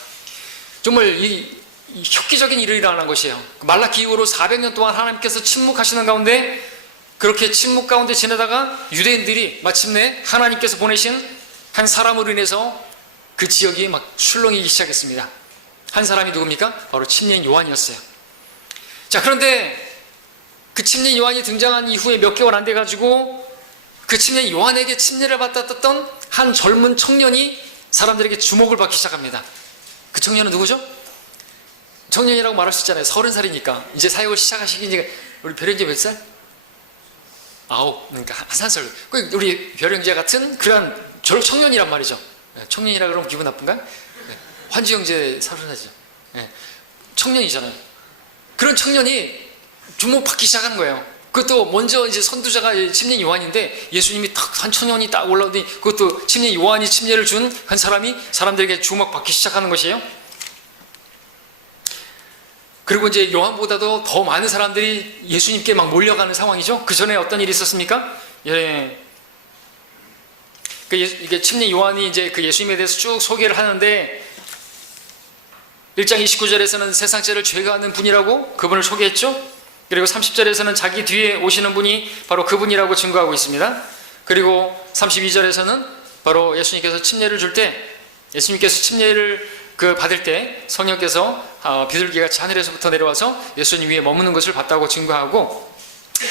정말 이 혁기적인 일을 일어난 것이에요. 말라기 이후로 400년 동안 하나님께서 침묵하시는 가운데, 그렇게 침묵 가운데 지내다가 유대인들이 마침내 하나님께서 보내신 한 사람으로 인해서 그 지역이 막 출렁이기 시작했습니다. 한 사람이 누굽니까? 바로 침례인 요한이었어요. 자, 그런데 그 침례인 요한이 등장한 이후에 몇 개월 안 돼가지고 그 침례인 요한에게 침례를 받았던 한 젊은 청년이 사람들에게 주목을 받기 시작합니다. 그 청년은 누구죠? 청년이라고 말할 수 있잖아요. 30살이니까 이제 사역을 시작하시기 이제 우리 별형제 몇 살? 9, 그러니까 한 살. 우리 별형제 같은 그런 졸업 청년이란 말이죠. 청년이라 그러면 기분 나쁜가요? 환지 형제 30살이죠. 청년이잖아요. 그런 청년이 주목받기 시작하는 거예요. 그것도 먼저 이제 선두자가 침례 요한인데, 예수님이 딱 한 청년이 딱 올라오더니 그것도 침례 요한이 침례를 준 한 사람이 사람들에게 주목받기 시작하는 것이에요. 그리고 이제 요한보다도 더 많은 사람들이 예수님께 막 몰려가는 상황이죠. 그 전에 어떤 일이 있었습니까? 이게 침례 요한이 이제 그 예수님에 대해서 쭉 소개를 하는데, 1장 29절에서는 세상죄를 죄가하는 분이라고 그분을 소개했죠. 그리고 30절에서는 자기 뒤에 오시는 분이 바로 그분이라고 증거하고 있습니다. 그리고 32절에서는 바로 예수님께서 침례를 줄 때, 예수님께서 침례를 받을 때 성령께서 비둘기같이 하늘에서부터 내려와서 예수님 위에 머무는 것을 봤다고 증거하고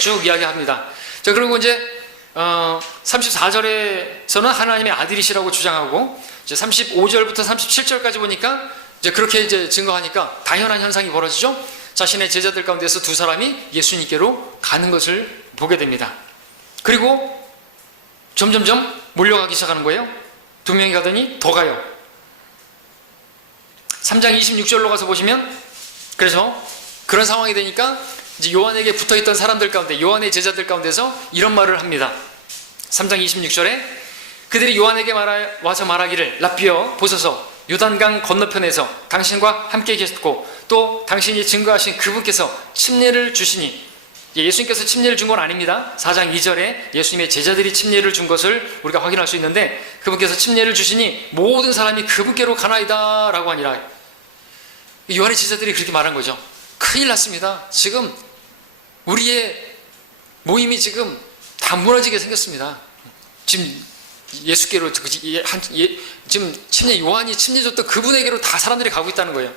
쭉 이야기합니다. 자, 그리고 이제 34절에서는 하나님의 아들이시라고 주장하고, 이제 35절부터 37절까지 보니까 이제 그렇게 이제 증거하니까 당연한 현상이 벌어지죠. 자신의 제자들 가운데서 두 사람이 예수님께로 가는 것을 보게 됩니다. 그리고 점점점 몰려가기 시작하는 거예요. 2명이 가더니 더 가요. 3장 26절로 가서 보시면, 그래서 그런 상황이 되니까 이제 요한에게 붙어있던 사람들 가운데, 요한의 제자들 가운데서 이런 말을 합니다. 3장 26절에 그들이 요한에게 와서 말하기를, 라피어 보소서, 요단강 건너편에서 당신과 함께 계셨고 또 당신이 증거하신 그분께서 침례를 주시니, 예수님께서 침례를 준 건 아닙니다. 4장 2절에 예수님의 제자들이 침례를 준 것을 우리가 확인할 수 있는데, 그분께서 침례를 주시니 모든 사람이 그분께로 가나이다 라고 하니라. 요한의 제자들이 그렇게 말한 거죠. 큰일 났습니다. 지금 우리의 모임이 지금 다 무너지게 생겼습니다. 지금 예수께로, 지금 침례 요한이 침례 줬던 그분에게로 다 사람들이 가고 있다는 거예요.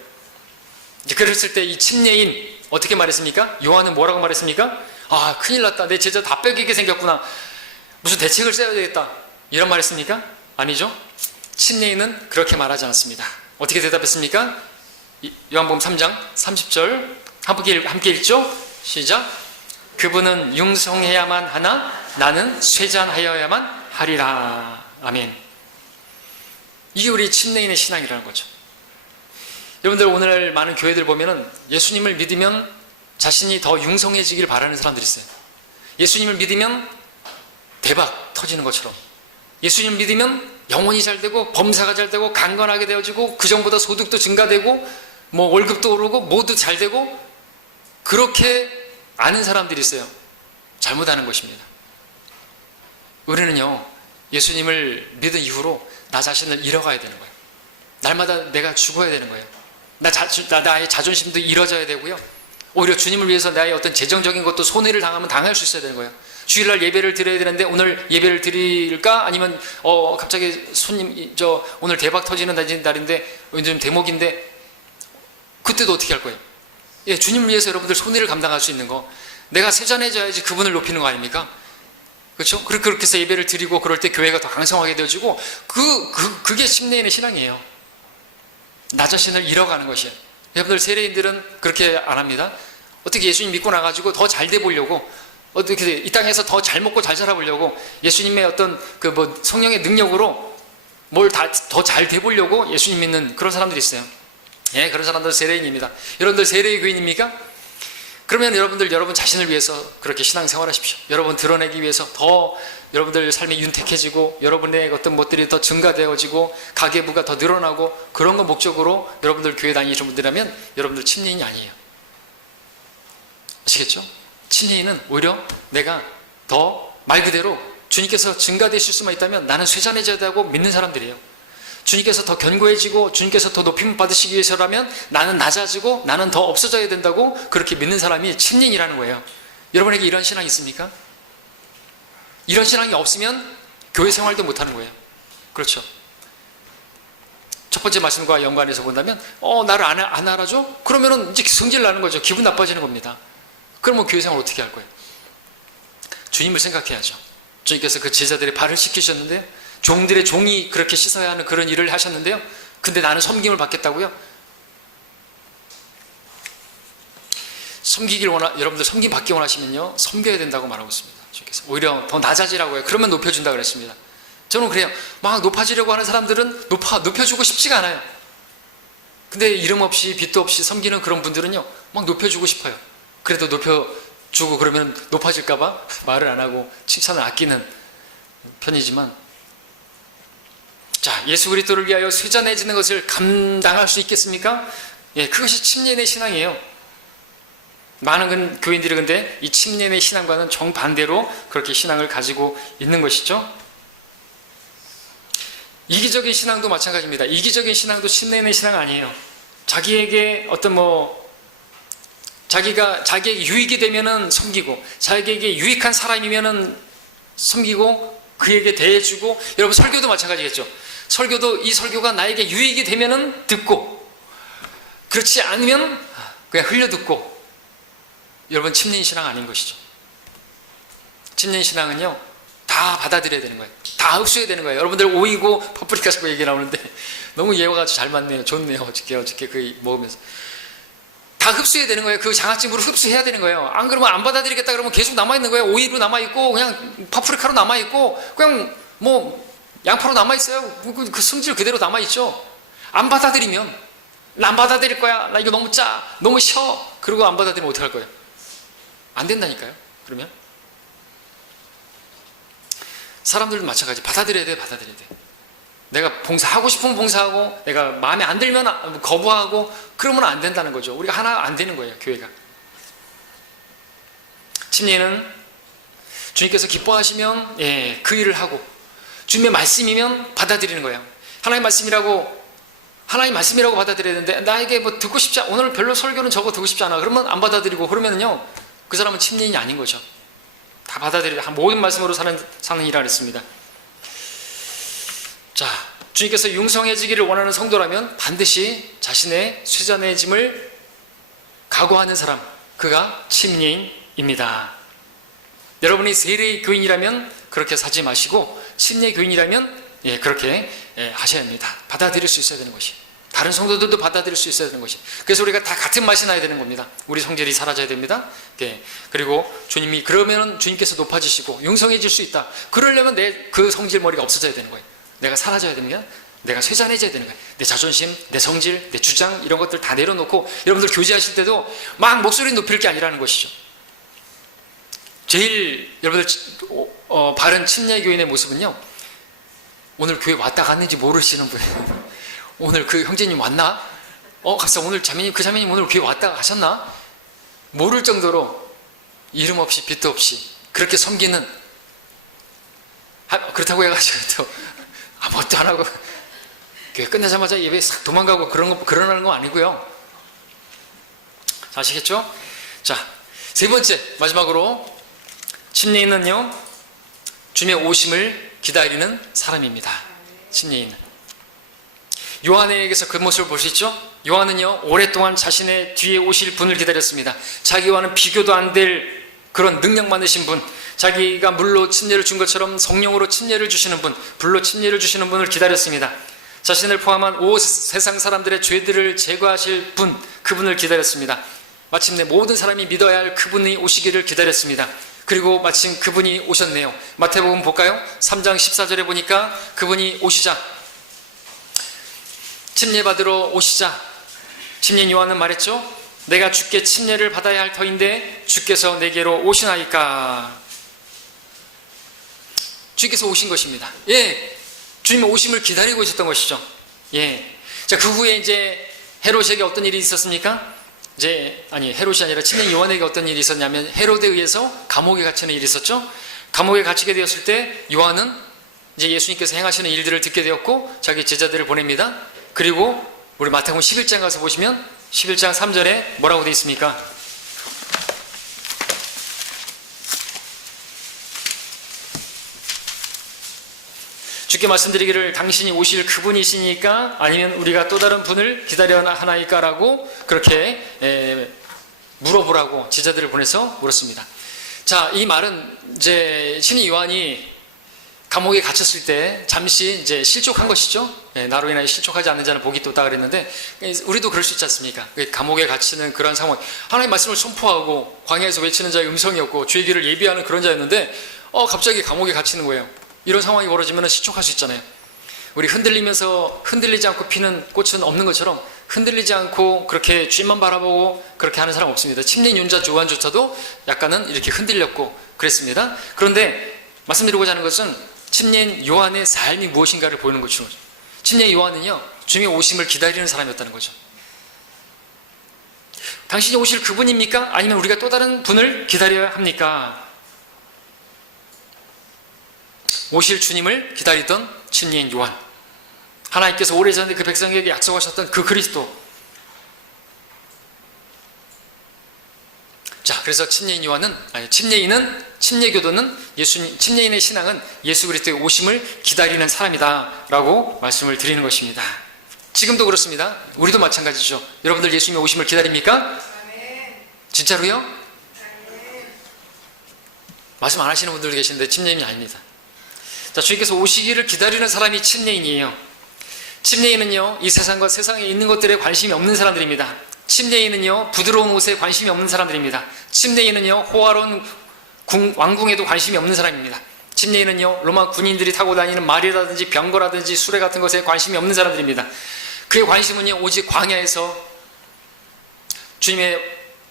이제 그랬을 때 이 침례인 어떻게 말했습니까? 요한은 뭐라고 말했습니까? 아, 큰일 났다. 내 제자 다 뺏기게 생겼구나. 무슨 대책을 세워야 되겠다. 이런 말 했습니까? 아니죠. 침례인은 그렇게 말하지 않았습니다. 어떻게 대답했습니까? 요한복음 3장 30절 함께 읽죠? 시작. 그분은 융성해야만 하나 나는 쇠잔하여야만 하리라. 아멘. 이게 우리 침례인의 신앙이라는 거죠. 여러분들, 오늘 많은 교회들 보면은 예수님을 믿으면 자신이 더 융성해지길 바라는 사람들이 있어요. 예수님을 믿으면 대박 터지는 것처럼, 예수님을 믿으면 영혼이 잘 되고 범사가 잘 되고 강건하게 되어지고 그전보다 소득도 증가되고 뭐 월급도 오르고 모두 잘 되고, 그렇게 아는 사람들이 있어요. 잘못 아는 것입니다. 우리는요, 예수님을 믿은 이후로 나 자신을 잃어가야 되는 거예요. 날마다 내가 죽어야 되는 거예요. 나의 자존심도 잃어져야 되고요. 오히려 주님을 위해서 나의 어떤 재정적인 것도 손해를 당하면 당할 수 있어야 되는 거예요. 주일날 예배를 드려야 되는데 오늘 예배를 드릴까? 아니면 갑자기 손님 오늘 대박 터지는 날인데 요즘 대목인데 그때도 어떻게 할 거예요? 예, 주님을 위해서 여러분들 손해를 감당할 수 있는 거, 내가 세잔해져야지 그분을 높이는 거 아닙니까? 그렇죠? 그렇게 해서 예배를 드리고 그럴 때 교회가 더 강성하게 되어지고 그게 침례인의 신앙이에요. 나 자신을 잃어가는 것이에요. 여러분들, 세례인들은 그렇게 안 합니다. 어떻게 예수님 믿고 나가지고 더 잘 돼 보려고, 어떻게 이 땅에서 더 잘 먹고 잘 살아보려고, 예수님의 어떤 성령의 능력으로 뭘 더 잘 돼 보려고 예수님 믿는 그런 사람들이 있어요. 예, 그런 사람들은 세례인입니다. 여러분들 세례의 교인입니까? 그러면 여러분 자신을 위해서 그렇게 신앙생활 하십시오. 여러분 드러내기 위해서 더 여러분들 삶이 윤택해지고 여러분의 어떤 것들이 더 증가되어지고 가계부가 더 늘어나고, 그런 거 목적으로 여러분들 교회 다니시는 분들이라면 여러분들 침례인이 아니에요. 아시겠죠? 침례인은 오히려 내가 더 말 그대로 주님께서 증가되실 수만 있다면 나는 쇠잔해져야 되고 믿는 사람들이에요. 주님께서 더 견고해지고 주님께서 더 높임 받으시기 위해서라면 나는 낮아지고 나는 더 없어져야 된다고 그렇게 믿는 사람이 침례인이라는 거예요. 여러분에게 이런 신앙이 있습니까? 이런 신앙이 없으면 교회 생활도 못하는 거예요. 그렇죠? 첫 번째 말씀과 연관해서 본다면 나를 안 알아줘? 그러면은 이제 성질 나는 거죠. 기분 나빠지는 겁니다. 그러면 교회 생활 어떻게 할 거예요? 주님을 생각해야죠. 주님께서 그 제자들의 발을 씻기셨는데 종들의 종이 그렇게 씻어야 하는 그런 일을 하셨는데요. 근데 나는 섬김을 받겠다고요? 여러분들 섬김 받기 원하시면요, 섬겨야 된다고 말하고 있습니다. 주님께서 오히려 더 낮아지라고 해요. 그러면 높여준다 그랬습니다. 저는 그래요. 막 높아지려고 하는 사람들은 높여주고 싶지가 않아요. 근데 이름 없이 빚도 없이 섬기는 그런 분들은요, 막 높여주고 싶어요. 그래도 높여주고 그러면 높아질까봐 말을 안 하고 칭찬을 아끼는 편이지만, 자, 예수 그리스도를 위하여 쇠잔해지는 것을 감당할 수 있겠습니까? 예, 그것이 침례인의 신앙이에요. 많은 교인들이 근데 이 침례인의 신앙과는 정반대로 그렇게 신앙을 가지고 있는 것이죠. 이기적인 신앙도 마찬가지입니다. 이기적인 신앙도 침례인의 신앙 아니에요. 자기에게 자기에게 유익이 되면은 섬기고, 자기에게 유익한 사람이면은 섬기고, 그에게 대해주고. 여러분, 설교도 마찬가지겠죠. 설교도 이 설교가 나에게 유익이 되면은 듣고, 그렇지 않으면 그냥 흘려 듣고. 여러분, 침례인 신앙 아닌 것이죠. 침례인 신앙은요, 다 받아들여야 되는 거예요. 다 흡수해야 되는 거예요. 여러분들 오이고 파프리카 자꾸 얘기 나오는데 너무 예화가 잘 맞네요. 좋네요. 어저께 그 먹으면서 다 흡수해야 되는 거예요. 그 장아찌물을 흡수해야 되는 거예요. 안 그러면 안 받아들이겠다 그러면 계속 남아있는 거예요. 오이로 남아있고 그냥 파프리카로 남아있고 그냥 양파로 남아있어요. 그 성질 그대로 남아있죠. 안 받아들이면 나 안 받아들일 거야. 나 이거 너무 짜. 너무 셔. 그리고 안 받아들이면 어떡할 거예요? 안 된다니까요. 그러면 사람들도 마찬가지. 받아들여야 돼. 내가 봉사하고 싶으면 봉사하고, 내가 마음에 안 들면 거부하고, 그러면 안 된다는 거죠. 우리가 하나 안 되는 거예요, 교회가. 침례는 주님께서 기뻐하시면 그 일을 하고, 주님의 말씀이면 받아들이는 거예요. 하나님의 말씀이라고 받아들여야 되는데, 나에게 듣고 싶지 않아, 오늘 별로 설교는 저거 듣고 싶지 않아, 그러면 안 받아들이고, 그러면은요, 그 사람은 침례인이 아닌 거죠. 다 받아들여야, 모든 말씀으로 사는 일이라 그랬습니다. 자, 주님께서 융성해지기를 원하는 성도라면 반드시 자신의 쇠잔해짐을 각오하는 사람, 그가 침례인입니다. 여러분이 세례 교인이라면 그렇게 사지 마시고, 침례 교인이라면 그렇게 하셔야 합니다. 받아들일 수 있어야 되는 것이, 다른 성도들도 받아들일 수 있어야 되는 것이. 그래서 우리가 다 같은 맛이 나야 되는 겁니다. 우리 성질이 사라져야 됩니다. 그리고 그러면 주님께서 높아지시고 융성해질 수 있다. 그러려면 그 성질 머리가 없어져야 되는 거예요. 내가 사라져야 되면 내가 쇠잔해져야 되는 거예요. 내 자존심, 내 성질, 내 주장, 이런 것들 다 내려놓고, 여러분들 교제하실 때도 막 목소리 높일 게 아니라는 것이죠. 제일 여러분들 바른 침례 교인의 모습은요, 오늘 교회 왔다 갔는지 모르시는 분이에요. 오늘 그 형제님 왔나? 갑자기 오늘 그 자매님 오늘 교회 왔다 가셨나? 모를 정도로 이름 없이 빚도 없이 그렇게 섬기는, 그렇다고 해가지고 또 아무것도 안 하고 교회 끝나자마자 예배 싹 도망가고 그러는 거 아니고요. 아시겠죠? 자, 세 번째, 마지막으로 침례인은요, 주님의 오심을 기다리는 사람입니다. 침례인은 요한에게서 그 모습을 볼 수 있죠? 요한은요, 오랫동안 자신의 뒤에 오실 분을 기다렸습니다. 자기와는 비교도 안 될 그런 능력 많으신 분, 자기가 물로 침례를 준 것처럼 성령으로 침례를 주시는 분, 불로 침례를 주시는 분을 기다렸습니다. 자신을 포함한 온 세상 사람들의 죄들을 제거하실 분, 그분을 기다렸습니다. 마침내 모든 사람이 믿어야 할 그분이 오시기를 기다렸습니다. 그리고 마침 그분이 오셨네요. 마태복음 볼까요? 3장 14절에 보니까 그분이 오시자, 침례 받으러 오시자, 침례인 요한은 말했죠. 내가 주께 침례를 받아야 할 터인데 주께서 내게로 오시나이까. 주께서 오신 것입니다. 주님의 오심을 기다리고 있었던 것이죠. 자, 그 후에 이제 헤롯에게 어떤 일이 있었습니까? 헤롯이 아니라 침례인 요한에게 어떤 일이 있었냐면, 헤롯에 의해서 감옥에 갇히는 일이 있었죠. 감옥에 갇히게 되었을 때 요한은 이제 예수님께서 행하시는 일들을 듣게 되었고 자기 제자들을 보냅니다. 그리고 우리 마태복음 11장 가서 보시면 11장 3절에 뭐라고 되어 있습니까? 주께 말씀드리기를 당신이 오실 그분이시니까 아니면 우리가 또 다른 분을 기다려 하나이까 라고 그렇게 물어보라고 제자들을 보내서 물었습니다. 자, 이 말은 이제 신이 요한이 감옥에 갇혔을 때 잠시 이제 실족한 것이죠. 나로 인하여 실족하지 않는 자는 복이 있다 그랬는데 우리도 그럴 수 있지 않습니까? 감옥에 갇히는 그런 상황, 하나님의 말씀을 선포하고 광야에서 외치는 자의 음성이었고 주의 길을 예비하는 그런 자였는데 갑자기 감옥에 갇히는 거예요. 이런 상황이 벌어지면 실족할 수 있잖아요. 우리 흔들리면서 흔들리지 않고 피는 꽃은 없는 것처럼 흔들리지 않고 그렇게 주님만 바라보고 그렇게 하는 사람 없습니다. 침례인 윤자 요한조차도 약간은 이렇게 흔들렸고 그랬습니다. 그런데 말씀드리고자 하는 것은 침례인 요한의 삶이 무엇인가를 보이는 것이죠. 침례인 요한은요, 주님의 오심을 기다리는 사람이었다는 거죠. 당신이 오실 그분입니까? 아니면 우리가 또 다른 분을 기다려야 합니까? 오실 주님을 기다리던 침례인 요한, 하나님께서 오래전에 그 백성에게 약속하셨던 그 그리스도. 자, 그래서 침례교도는 침례인의 신앙은 예수 그리스도의 오심을 기다리는 사람이다라고 말씀을 드리는 것입니다. 지금도 그렇습니다. 우리도 마찬가지죠. 여러분들 예수님의 오심을 기다립니까? 진짜로요? 말씀 안 하시는 분들도 계시는데 침례인이 아닙니다. 자, 주님께서 오시기를 기다리는 사람이 침례인이에요. 침례인은요, 이 세상과 세상에 있는 것들에 관심이 없는 사람들입니다. 침례인은요, 부드러운 옷에 관심이 없는 사람들입니다. 침례인은요, 호화로운 왕궁에도 관심이 없는 사람입니다. 침례인은요, 로마 군인들이 타고 다니는 말이라든지 병거라든지 수레 같은 것에 관심이 없는 사람들입니다. 그의 관심은요, 오직 광야에서 주님의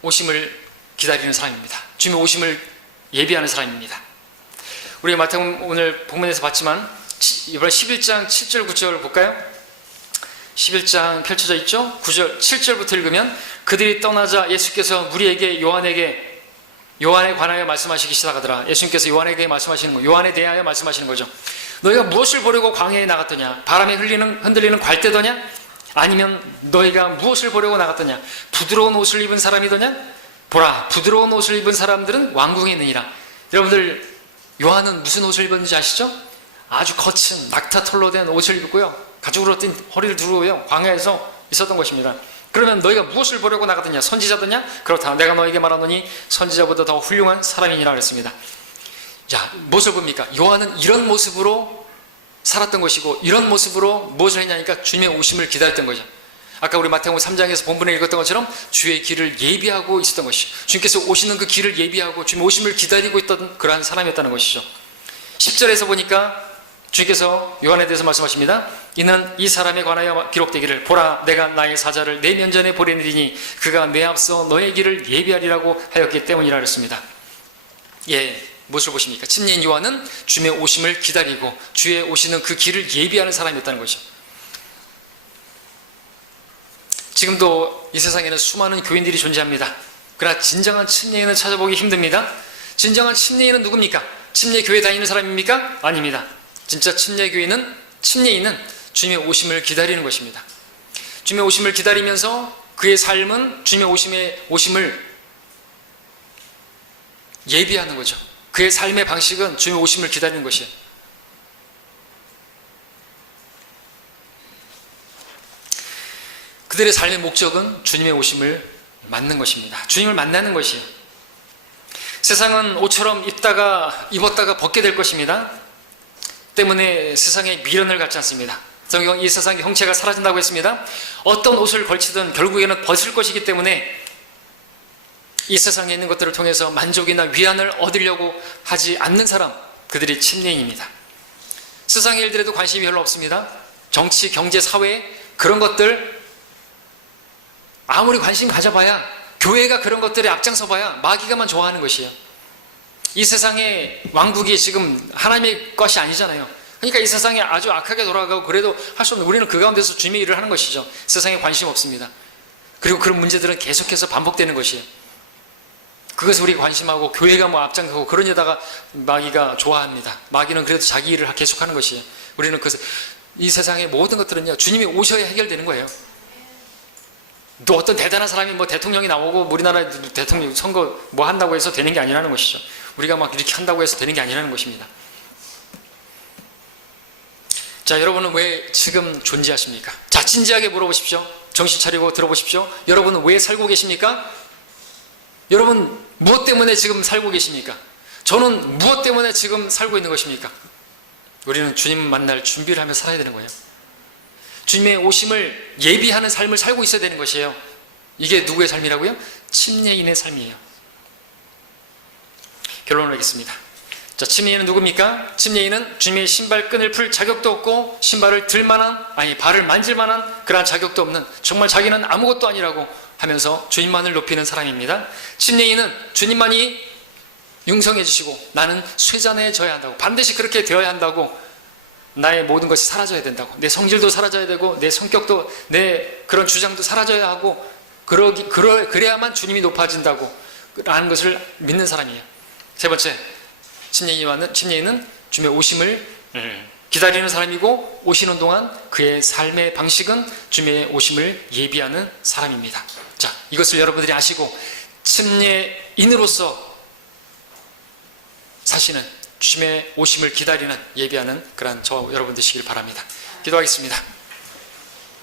오심을 기다리는 사람입니다. 주님의 오심을 예비하는 사람입니다. 우리가 마태복음 오늘 본문에서 봤지만 이번 11장 7절 9절 볼까요? 11장 펼쳐져 있죠? 9절 7절부터 읽으면 그들이 떠나자 예수께서 무리에게 요한에 관하여 말씀하시기 시작하더라. 예수님께서 요한에게 말씀하시는 거, 요한에 대하여 말씀하시는 거죠. 너희가 무엇을 보려고 광야에 나갔더냐? 바람에 흔들리는 갈대더냐? 아니면 너희가 무엇을 보려고 나갔더냐? 부드러운 옷을 입은 사람이더냐? 보라, 부드러운 옷을 입은 사람들은 왕궁에 있느니라. 여러분들, 요한은 무슨 옷을 입었는지 아시죠? 아주 거친 낙타털로 된 옷을 입고요, 가죽으로 뛴 허리를 두르고요, 광야에서 있었던 것입니다. 그러면 너희가 무엇을 보려고 나갔더냐? 선지자더냐? 그렇다, 내가 너에게 말하노니 선지자보다 더 훌륭한 사람이니라 그랬습니다. 자, 무엇을 봅니까? 요한은 이런 모습으로 살았던 것이고, 이런 모습으로 무엇을 했냐니까 주님의 오심을 기다렸던 거죠. 아까 우리 마태복음 3장에서 본문에 읽었던 것처럼 주의 길을 예비하고 있었던 것이죠. 주님께서 오시는 그 길을 예비하고 주님의 오심을 기다리고 있던 그러한 사람이었다는 것이죠. 10절에서 보니까 주님께서 요한에 대해서 말씀하십니다. 이는 이 사람에 관하여 기록되기를 보라, 내가 나의 사자를 내 면전에 보내느리니 그가 내 앞서 너의 길을 예비하리라고 하였기 때문이라 그랬습니다. 예, 무엇을 보십니까? 침례인 요한은 주님의 오심을 기다리고 주의 오시는 그 길을 예비하는 사람이었다는 것이죠. 지금도 이 세상에는 수많은 교인들이 존재합니다. 그러나 진정한 침례인을 찾아보기 힘듭니다. 진정한 침례인은 누굽니까? 침례교회 다니는 사람입니까? 아닙니다. 진짜 침례인은 주님의 오심을 기다리는 것입니다. 주님의 오심을 기다리면서 그의 삶은 주님의 오심을 예비하는 거죠. 그의 삶의 방식은 주님의 오심을 기다리는 것이에요. 그들의 삶의 목적은 주님의 오심을 맞는 것입니다. 주님을 만나는 것이에요. 세상은 옷처럼 입었다가 벗게 될 것입니다. 때문에 세상에 미련을 갖지 않습니다. 성경 이 세상의 형체가 사라진다고 했습니다. 어떤 옷을 걸치든 결국에는 벗을 것이기 때문에 이 세상에 있는 것들을 통해서 만족이나 위안을 얻으려고 하지 않는 사람, 그들이 침례인입니다. 세상의 일들에도 관심이 별로 없습니다. 정치, 경제, 사회 그런 것들 아무리 관심 가져봐야, 교회가 그런 것들에 앞장서 봐야 마귀가만 좋아하는 것이에요. 이 세상의 왕국이 지금 하나님의 것이 아니잖아요. 그러니까 이 세상에 아주 악하게 돌아가고 그래도 할 수 없는, 우리는 그 가운데서 주님의 일을 하는 것이죠. 세상에 관심 없습니다. 그리고 그런 문제들은 계속해서 반복되는 것이에요. 그것을 우리가 관심하고 교회가 뭐 앞장서고 그런 데다가 마귀가 좋아합니다. 마귀는 그래도 자기 일을 계속하는 것이에요. 우리는 이 세상의 모든 것들은요, 주님이 오셔야 해결되는 거예요. 또 어떤 대단한 사람이 뭐 대통령이 나오고 우리나라 대통령 선거 뭐 한다고 해서 되는 게 아니라는 것이죠. 우리가 막 이렇게 한다고 해서 되는 게 아니라는 것입니다. 자, 여러분은 왜 지금 존재하십니까? 자, 진지하게 물어보십시오. 정신 차리고 들어보십시오. 여러분은 왜 살고 계십니까? 여러분 무엇 때문에 지금 살고 계십니까? 저는 무엇 때문에 지금 살고 있는 것입니까? 우리는 주님 만날 준비를 하며 살아야 되는 거예요. 주님의 오심을 예비하는 삶을 살고 있어야 되는 것이에요. 이게 누구의 삶이라고요? 침례인의 삶이에요. 결론을 하겠습니다. 자, 침례인은 누굽니까? 침례인은 주님의 신발끈을 풀 자격도 없고 신발을 발을 만질 만한 그러한 자격도 없는, 정말 자기는 아무것도 아니라고 하면서 주님만을 높이는 사람입니다. 침례인은 주님만이 융성해 주시고 나는 쇠잔해져야 한다고, 반드시 그렇게 되어야 한다고, 나의 모든 것이 사라져야 된다고, 내 성질도 사라져야 되고 내 성격도, 내 그런 주장도 사라져야 하고, 그래야만 주님이 높아진다고 라는 것을 믿는 사람이에요. 세 번째, 침례인은 주님의 오심을 기다리는 사람이고, 오시는 동안 그의 삶의 방식은 주님의 오심을 예비하는 사람입니다. 자, 이것을 여러분들이 아시고 침례인으로서 사시는, 주님의 오심을 기다리는, 예비하는 그러한 저 여러분 되시길 바랍니다. 기도하겠습니다.